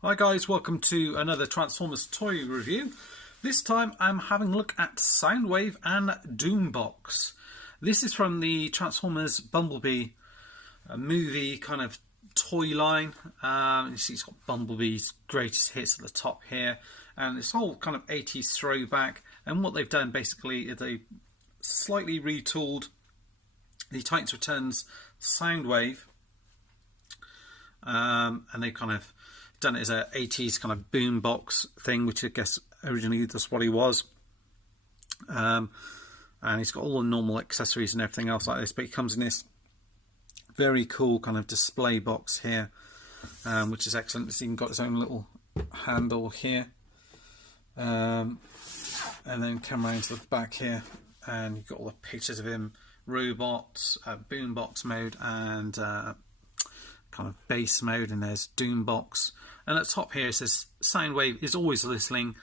Hi guys, welcome to another Transformers toy review. This time I'm having a look at Soundwave and Doombox. This is from the Transformers Bumblebee movie kind of toy line. You see it's got Bumblebee's Greatest Hits at the top here, and this whole kind of 80s throwback. And what they've done basically is they slightly retooled the Titan Returns Soundwave, and they kind of done it as a 80s kind of boombox thing, which I guess originally that's what he was. And he's got all the normal accessories and everything else like this, but he comes in this very cool kind of display box here, which is excellent. He's even got his own little handle here, and then come around to the back here, and you've got all the pictures of him, robots, boombox mode, and kind of bass mode, and there's Doombox. And at the top here it says Soundwave is always listening,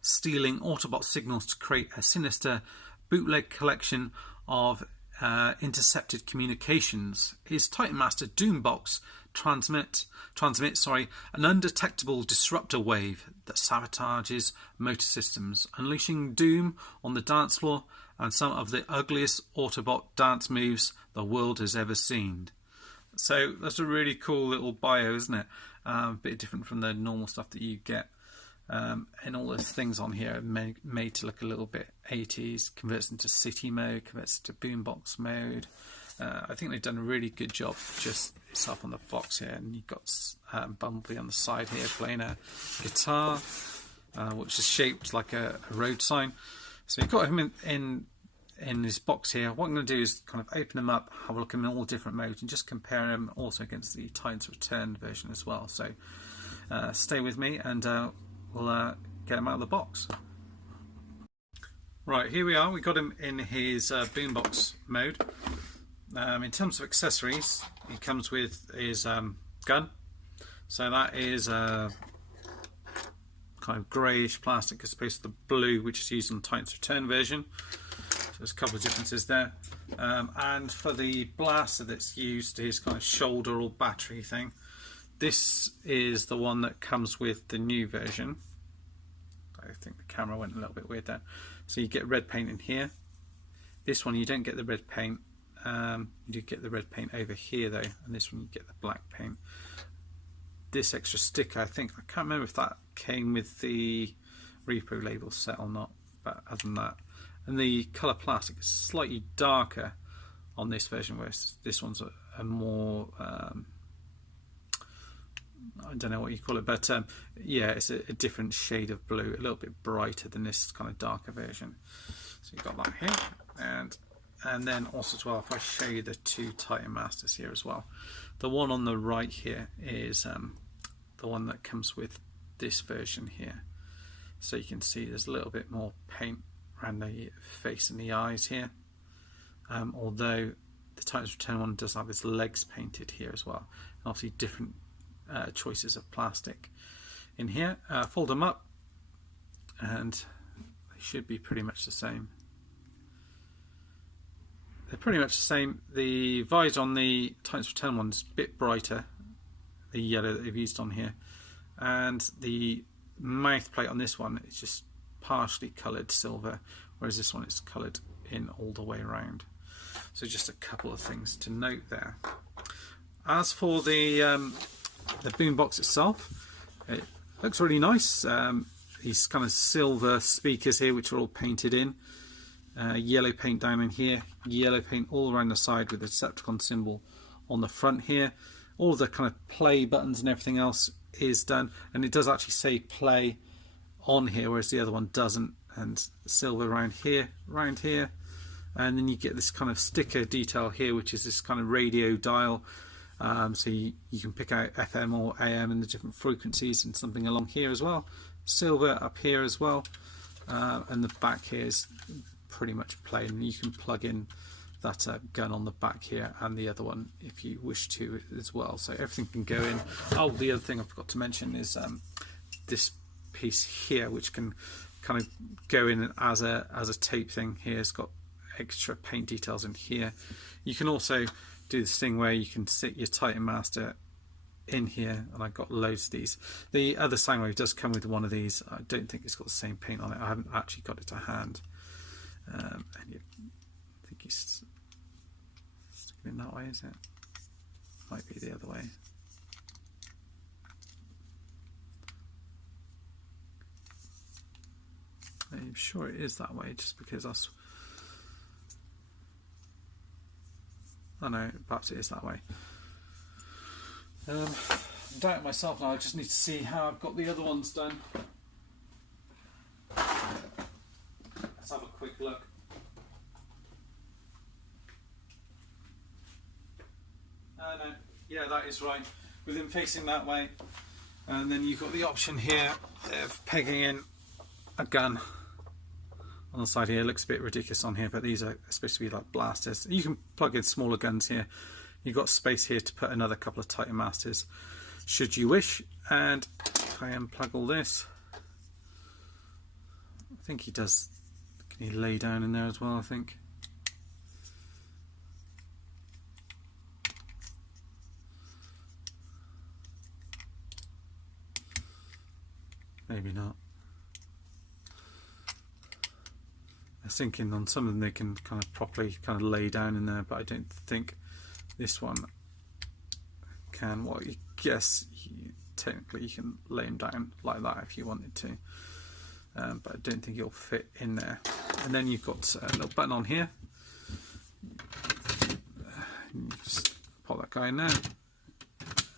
stealing Autobot signals to create a sinister bootleg collection of intercepted communications. His Titan Master Doombox transmits an undetectable disruptor wave that sabotages motor systems, unleashing doom on the dance floor and some of the ugliest Autobot dance moves the world has ever seen. So that's a really cool little bio, isn't it? A bit different from the normal stuff that you get. And all those things on here are made to look a little bit 80s, converts into city mode, converts to boombox mode. I think they've done a really good job just itself on the box here. And you've got Bumblebee on the side here playing a guitar, which is shaped like a road sign. So you've got him in this box here. What I'm going to do is kind of open them up, have a look at them in all different modes, and just compare them also against the Titan's Return version as well. So stay with me, and we'll get him out of the box. Right, here we are. We got him in his boombox mode. In terms of accessories, he comes with his gun. So that is kind of greyish plastic as opposed to the blue, which is used on the Titan's Return version. There's a couple of differences there. And for the blaster that's used, his kind of shoulder or battery thing, this is the one that comes with the new version. I think the camera went a little bit weird there. So you get red paint in here. This one you don't get the red paint. You do get the red paint over here though, and this one you get the black paint. This extra sticker, I can't remember if that came with the repo label set or not, but other than that. And the colour plastic is slightly darker on this version, whereas this one's a more, I don't know what you call it, but yeah, it's a different shade of blue, a little bit brighter than this kind of darker version. So you've got that here, and then also as well, if I show you the two Titan Masters here as well, the one on the right here is the one that comes with this version here. So you can see there's a little bit more paint around the face and the eyes here, although the Titan's Return one does have his legs painted here as well, and obviously different choices of plastic in here. Fold them up and they should be pretty much the same. They're pretty much the same. The visor on the Titan's Return one's a bit brighter, the yellow that they've used on here, and the mouth plate on this one is just partially coloured silver, whereas this one is coloured in all the way around. So just a couple of things to note there. As for the boombox itself, it looks really nice. These kind of silver speakers here, which are all painted in, yellow paint down in here, yellow paint all around the side with the Decepticon symbol on the front here. All the kind of play buttons and everything else is done, and it does actually say play on here, whereas the other one doesn't. And silver around here, and then you get this kind of sticker detail here, which is this kind of radio dial, so you can pick out FM or AM and the different frequencies, and something along here as well. Silver up here as well, and the back here is pretty much plain, and you can plug in that gun on the back here and the other one if you wish to as well, so everything can go in. Oh, the other thing I forgot to mention is this piece here, which can kind of go in as a tape thing here. It's got extra paint details in here. You can also do this thing where you can sit your Titan Master in here, and I've got loads of these. The other Soundwave does come with one of these. I don't think it's got the same paint on it. I haven't actually got it to hand. And I think he's sticking it that way, is it? Might be the other way. I'm sure it is that way, just because that's... I know, perhaps it is that way. I'm doubting myself now. I just need to see how I've got the other ones done. Let's have a quick look. No, yeah, that is right. With him facing that way, and then you've got the option here of pegging in a gun on the side here. It looks a bit ridiculous on here, but these are supposed to be like blasters. You can plug in smaller guns here. You've got space here to put another couple of Titan Masters should you wish. And if I unplug all this, I think he does. Can he lay down in there as well? I think. Maybe not. I was thinking on some of them they can kind of properly kind of lay down in there, but I don't think this one can. Well, I guess technically you can lay him down like that if you wanted to, but I don't think it'll fit in there. And then you've got a little button on here. You just pop that guy in there,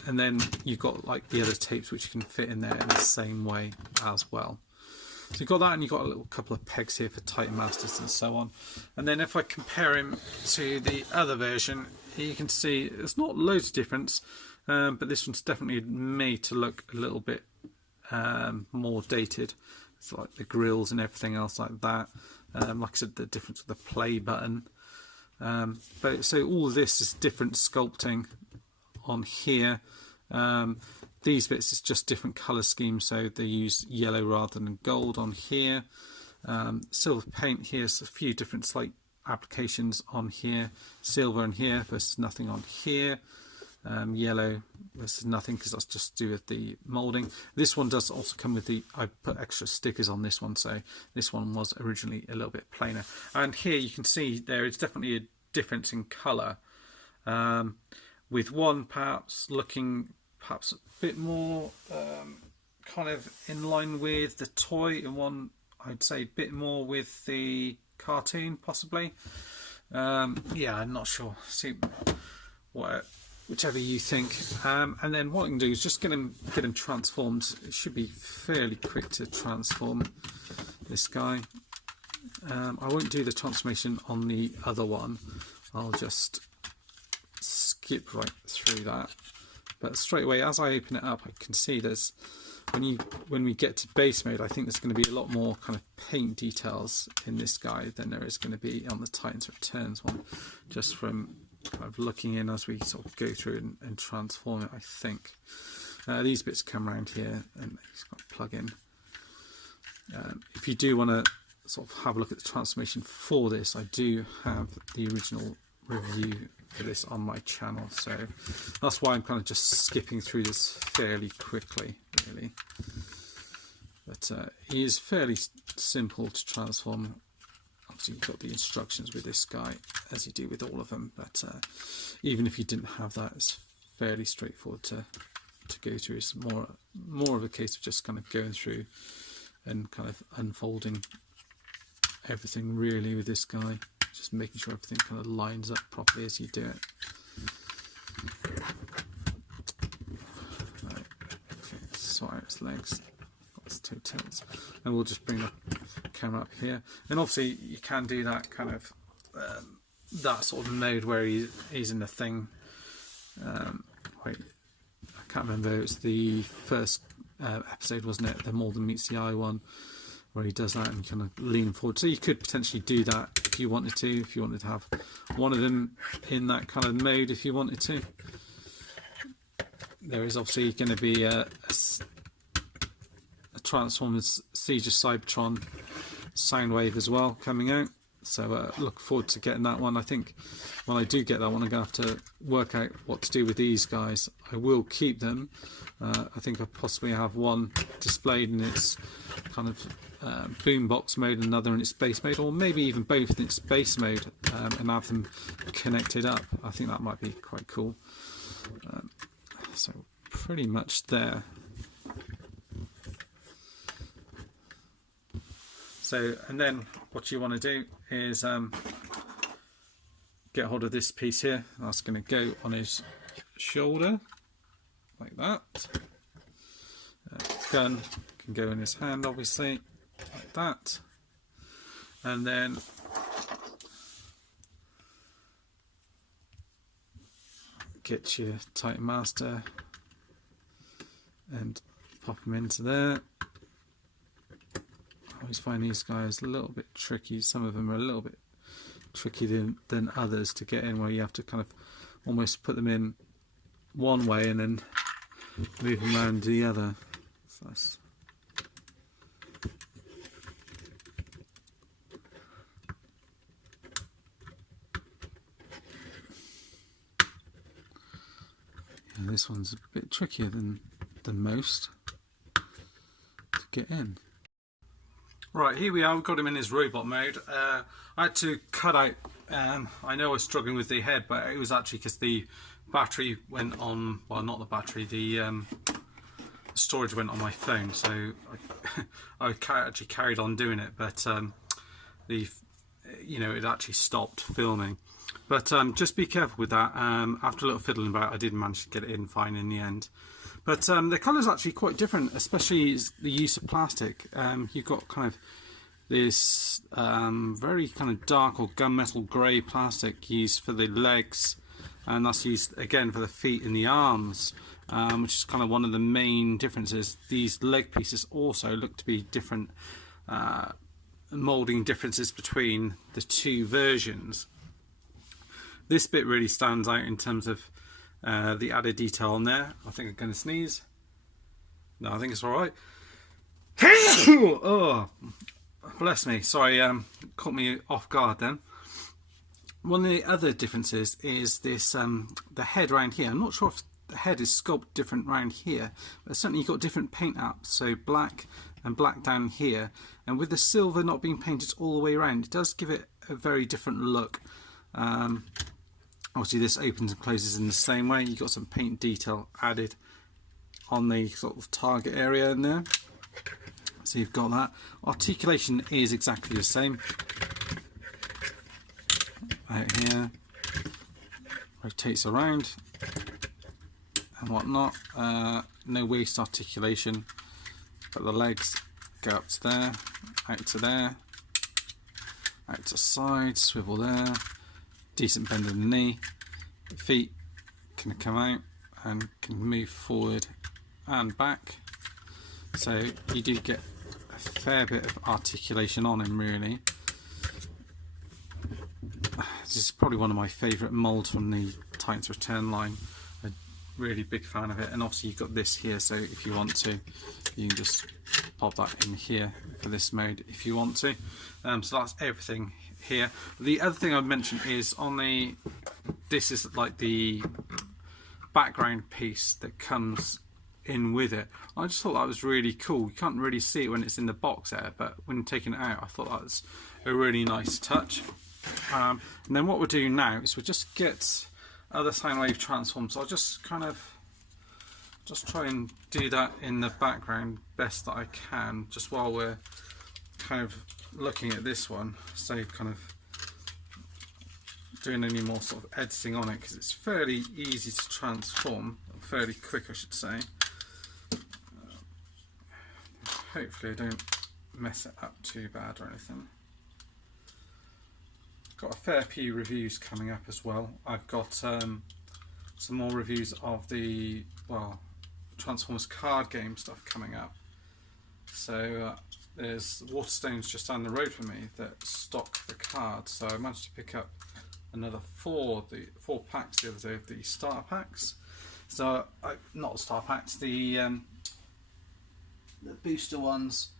and then you've got like the other tapes which you can fit in there in the same way as well. So you've got that, and you've got a little couple of pegs here for Titan Masters and so on. And then if I compare him to the other version, you can see there's not loads of difference, but this one's definitely made to look a little bit more dated. It's like the grills and everything else like that. Like I said, the difference with the play button. But so all of this is different sculpting on here. These bits is just different colour schemes, so they use yellow rather than gold on here. Silver paint here, so a few different slight applications on here. Silver on here versus nothing on here. Yellow versus nothing, because that's just to do with the moulding. This one does also come with the, I put extra stickers on this one, so this one was originally a little bit plainer. And here you can see there is definitely a difference in colour, with one perhaps looking perhaps a bit more kind of in line with the toy, and one I'd say a bit more with the cartoon possibly. Yeah, I'm not sure. See whichever you think. And then what I can do is just get him transformed. It should be fairly quick to transform this guy. I won't do the transformation on the other one. I'll just skip right through that. But straight away, as I open it up, I can see there's, when we get to base mode, I think there's going to be a lot more kind of paint details in this guy than there is going to be on the Titans Returns one, just from kind of looking in as we sort of go through and transform it, I think. These bits come around here, and it's got a plug in. If you do want to sort of have a look at the transformation for this, I do have the original review for this on my channel, so that's why I'm kind of just skipping through this fairly quickly, really. But it is fairly simple to transform. Obviously you've got the instructions with this guy, as you do with all of them, but even if you didn't have that, it's fairly straightforward to go through. It's more of a case of just kind of going through and kind of unfolding everything really with this guy, just making sure everything kind of lines up properly as you do it. Right. Okay, sort out its legs, got its toe tilts, and we'll just bring the camera up here. And obviously you can do that kind of that sort of mode where he's in the thing. Wait, I can't remember. It's the first episode, wasn't it? The More Than Meets the Eye one, where he does that and kind of lean forward. So you could potentially do that if you wanted to have one of them in that kind of mode if you wanted to. There is obviously going to be a Transformers Siege of Cybertron Soundwave as well coming out. So look forward to getting that one. I think when I do get that one, I'm going to have to work out what to do with these guys. I will keep them. I think I possibly have one displayed in its kind of boombox mode, another in its base mode, or maybe even both in its base mode, and have them connected up. I think that might be quite cool. So pretty much there. So, and then what you want to do is get hold of this piece here. That's going to go on his shoulder like that. Gun can go in his hand, obviously, like that. And then get your Titan Master and pop them into there. I always find these guys a little bit tricky. Some of them are a little bit trickier than others to get in, where you have to kind of almost put them in one way and then move them around the other. So that's yeah, this one's a bit trickier than most to get in. Right, here we are, we've got him in his robot mode. I had to cut out, I know I was struggling with the head, but it was actually because the battery went on, well not the battery, the storage went on my phone, so I actually carried on doing it, but it actually stopped filming. But just be careful with that. After a little fiddling about, I did manage to get it in fine in the end. But the colour's actually quite different, especially the use of plastic. You've got kind of this very kind of dark or gunmetal grey plastic used for the legs, and that's used again for the feet and the arms, which is kind of one of the main differences. These leg pieces also look to be different moulding differences between the two versions. This bit really stands out in terms of the added detail on there. I think I'm going to sneeze. No, I think it's alright. Oh, bless me. Sorry, caught me off guard then. One of the other differences is this, the head around here. I'm not sure if the head is sculpted different around here, but certainly you've got different paint apps. So black and black down here. And with the silver not being painted all the way around, it does give it a very different look. Obviously this opens and closes in the same way. You've got some paint detail added on the sort of target area in there. So you've got that. Articulation is exactly the same. Out here. Rotates around and whatnot. No waist articulation. But the legs go up to there, out to there, out to side, swivel there. Decent bend in the knee. The feet can come out and can move forward and back, so you do get a fair bit of articulation on him really. This is probably one of my favourite moulds from the Titans Return line. A really big fan of it, and obviously you've got this here, so if you want to you can just pop that in here for this mode if you want to. So that's everything here. The other thing I've mentioned is on the, this is like the background piece that comes in with it. I just thought that was really cool. You can't really see it when it's in the box there, but when taking it out I thought that was a really nice touch. And then what we'll do now is we'll just get other Soundwave transforms. So I'll just kind of try and do that in the background best that I can, just while we're kind of looking at this one, so kind of doing any more sort of editing on it, because it's fairly easy to transform, fairly quick I should say. Hopefully I don't mess it up too bad or anything. Got a fair few reviews coming up as well. I've got some more reviews of the, well, Transformers card game stuff coming up. So there's Waterstones just down the road from me that stock the cards, so I managed to pick up another four packs the other day of the starter packs. So not the starter packs, the booster ones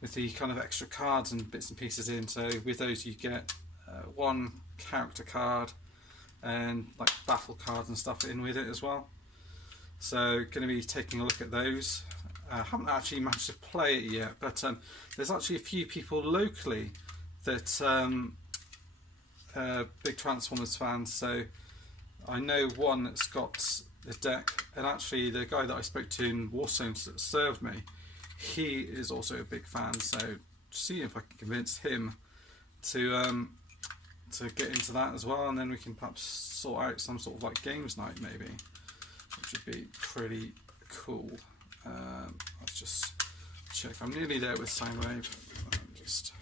with the kind of extra cards and bits and pieces in. So with those you get one character card and like battle cards and stuff in with it as well. So going to be taking a look at those. I haven't actually managed to play it yet, but there's actually a few people locally that big Transformers fans. So I know one that's got the deck, and actually the guy that I spoke to in Warzones that served me, he is also a big fan. So see if I can convince him to get into that as well, and then we can perhaps sort out some sort of like games night maybe, which would be pretty cool. Let's just check. I'm nearly there with Soundwave. Just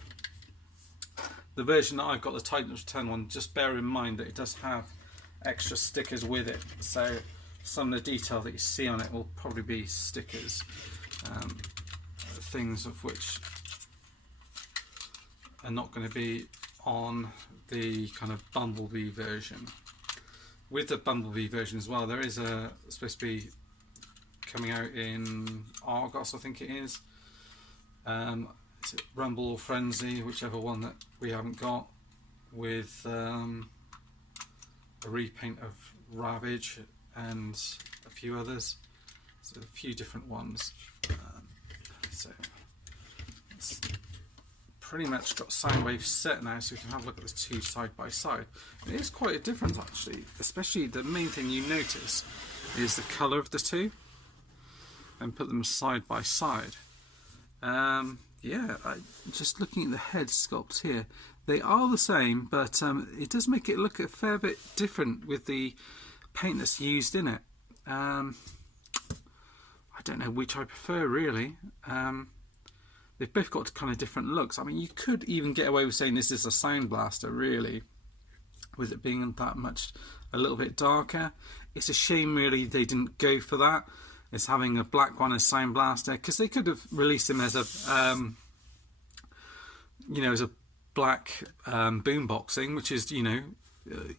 the version that I've got, the Titan Master one, just bear in mind that it does have extra stickers with it, so some of the detail that you see on it will probably be stickers, things of which are not going to be on the kind of Bumblebee version. With the Bumblebee version as well, there is supposed to be coming out in Argos, I think it is. Is it Rumble or Frenzy, whichever one that we haven't got, with a repaint of Ravage and a few others. So a few different ones. So it's pretty much got Soundwave set now, so we can have a look at the two side by side. It is quite a difference actually, especially the main thing you notice is the colour of the two, and put them side by side. Yeah, just looking at the head sculpts here, they are the same, but it does make it look a fair bit different with the paint that's used in it. I don't know which I prefer really. They've both got kind of different looks. I mean, you could even get away with saying this is a Sound Blaster really, with it being that much a little bit darker. It's a shame really they didn't go for that. It's having a black one as Sound Blaster, because they could have released him as a you know, as a black boombox thing, which is, you know,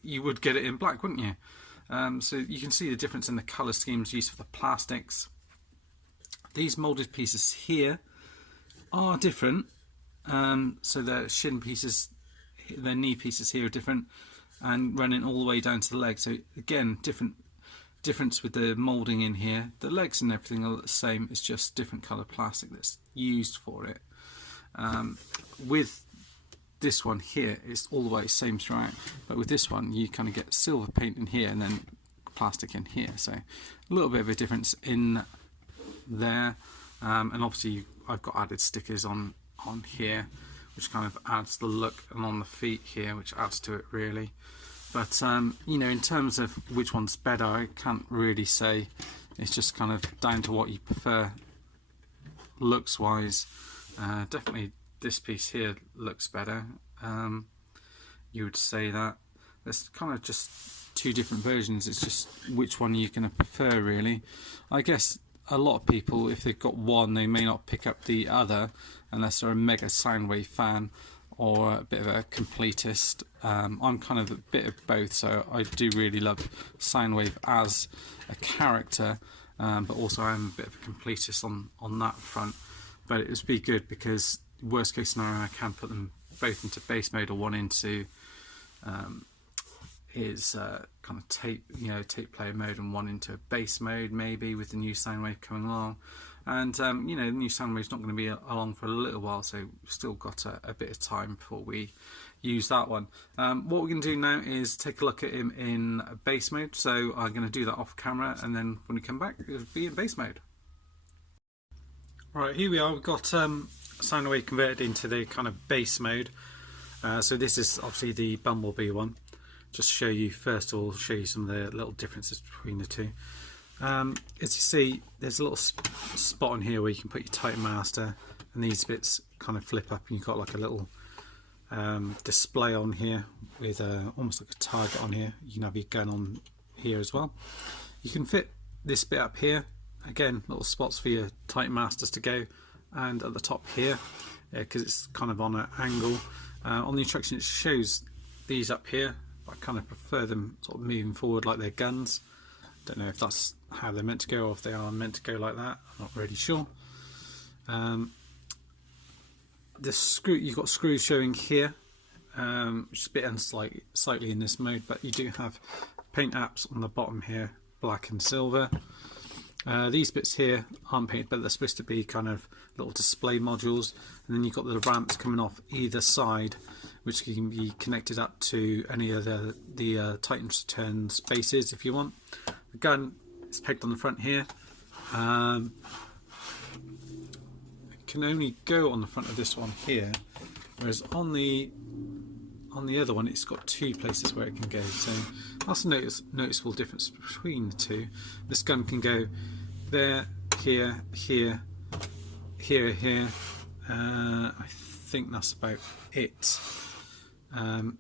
you would get it in black, wouldn't you? So you can see the difference in the colour schemes used for the plastics. These moulded pieces here are different, so their shin pieces, their knee pieces here are different, and running all the way down to the leg. So again, difference with the moulding in here. The legs and everything are the same, it's just different colour plastic that's used for it. With this one here, it's all the way same throughout, but with this one you kind of get silver paint in here and then plastic in here, so a little bit of a difference in there. And obviously I've got added stickers on here, which kind of adds the look, and on the feet here, which adds to it really. But you know, in terms of which one's better, I can't really say. It's just kind of down to what you prefer looks wise. Definitely this piece here looks better. You would say that. There's kind of just two different versions, it's just which one you're going to prefer really. I guess a lot of people, if they've got one, they may not pick up the other unless they're a mega Soundwave fan or a bit of a completist. I'm kind of a bit of both, so I do really love Soundwave as a character, but also I'm a bit of a completist on that front. But it would be good because worst case scenario I can put them both into base mode or one into kind of tape player mode, and one into base mode maybe with the new Soundwave coming along. And you know, the new Soundwave's not going to be along for a little while, so we've still got a bit of time before we use that one. What we're going to do now is take a look at him in base mode, so I'm going to do that off camera, and then when we come back it'll be in base mode. Right, here we are, we've got Soundwave converted into the kind of base mode. So this is obviously the Bumblebee one. Just show you, first of all, show you some of the little differences between the two. As you see, there's a little spot on here where you can put your Titan Master, and these bits kind of flip up, and you've got like a little display on here with almost like a target on here. You can have your gun on here as well. You can fit this bit up here, again, little spots for your Titan Masters to go, and at the top here, because it's kind of on an angle. On the instruction it shows these up here, but I kind of prefer them sort of moving forward like they're guns. Don't know if that's how they're meant to go, or if they are meant to go like that, I'm not really sure. the screw, you've got screws showing here, which is a bit slightly in this mode, but you do have paint apps on the bottom here, black and silver. These bits here aren't painted, but they're supposed to be kind of little display modules, and then you've got the ramps coming off either side, which can be connected up to any of the Titan Returns bases if you want. The gun is pegged on the front here. It can only go on the front of this one here, whereas on the other one it's got two places where it can go. So that's a noticeable difference between the two. This gun can go there, here, here, here, here. I think that's about it.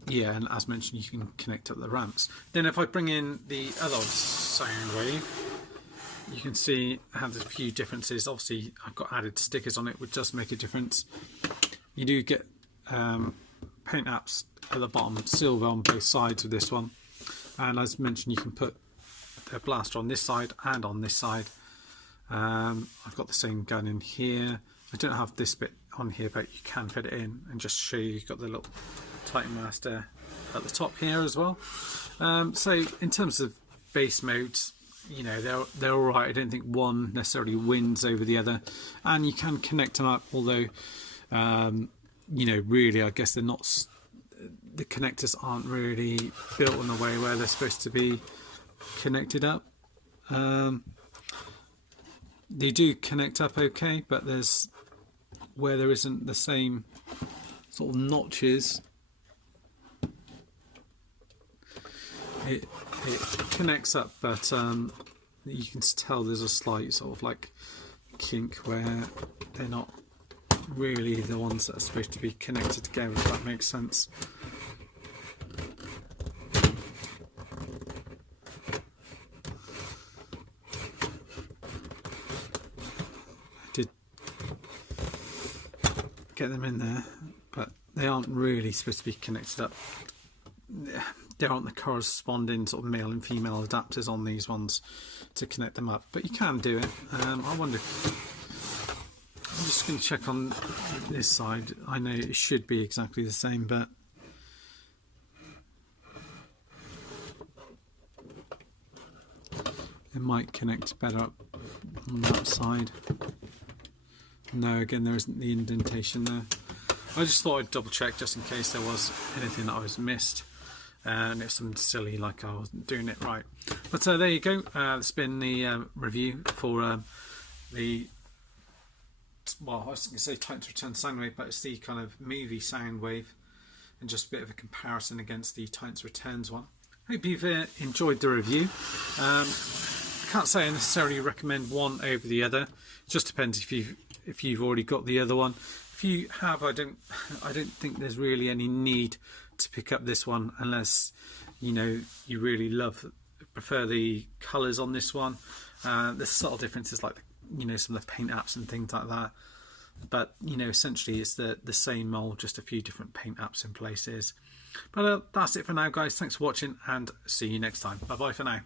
Yeah, and as mentioned, you can connect up the ramps. Then if I bring in the other Soundwave, you can see I have a few differences. Obviously I've got added stickers on it, which does make a difference. You do get paint apps at the bottom, silver on both sides of this one, and as mentioned, you can put the blaster on this side and on this side. I've got the same gun in here. I don't have this bit on here, but you can fit it in, and just show you've got the little Titan Master at the top here as well. So in terms of base modes, you know, they're all right. I don't think one necessarily wins over the other, and you can connect them up, although you know, really I guess they're not, the connectors aren't really built in a way where they're supposed to be connected up. They do connect up okay, but there's where there isn't the same sort of notches, it connects up, but you can tell there's a slight sort of like kink where they're not really the ones that are supposed to be connected together, if that makes sense. I did get them in there, but they aren't really supposed to be connected up. There aren't the corresponding sort of male and female adapters on these ones to connect them up, but you can do it. I wonder if, I'm just going to check on this side. I know it should be exactly the same, but it might connect better up on that side. No, again, there isn't the indentation there. I just thought I'd double check just in case there was anything that I was missed, and it's something silly like I wasn't doing it right. But there you go. It's been the review for the, well, I was going to say Titan Returns Soundwave, but it's the kind of movie Soundwave, and just a bit of a comparison against the Titan Returns one. Hope you've enjoyed the review. I can't say I necessarily recommend one over the other. It just depends if you've already got the other one. If you have, I don't think there's really any need to pick up this one unless, you know, you really prefer the colours on this one. There's subtle differences like, you know, some of the paint apps and things like that, but you know, essentially it's the same mold, just a few different paint apps in places. But that's it for now, guys. Thanks for watching, and see you next time. Bye bye for now.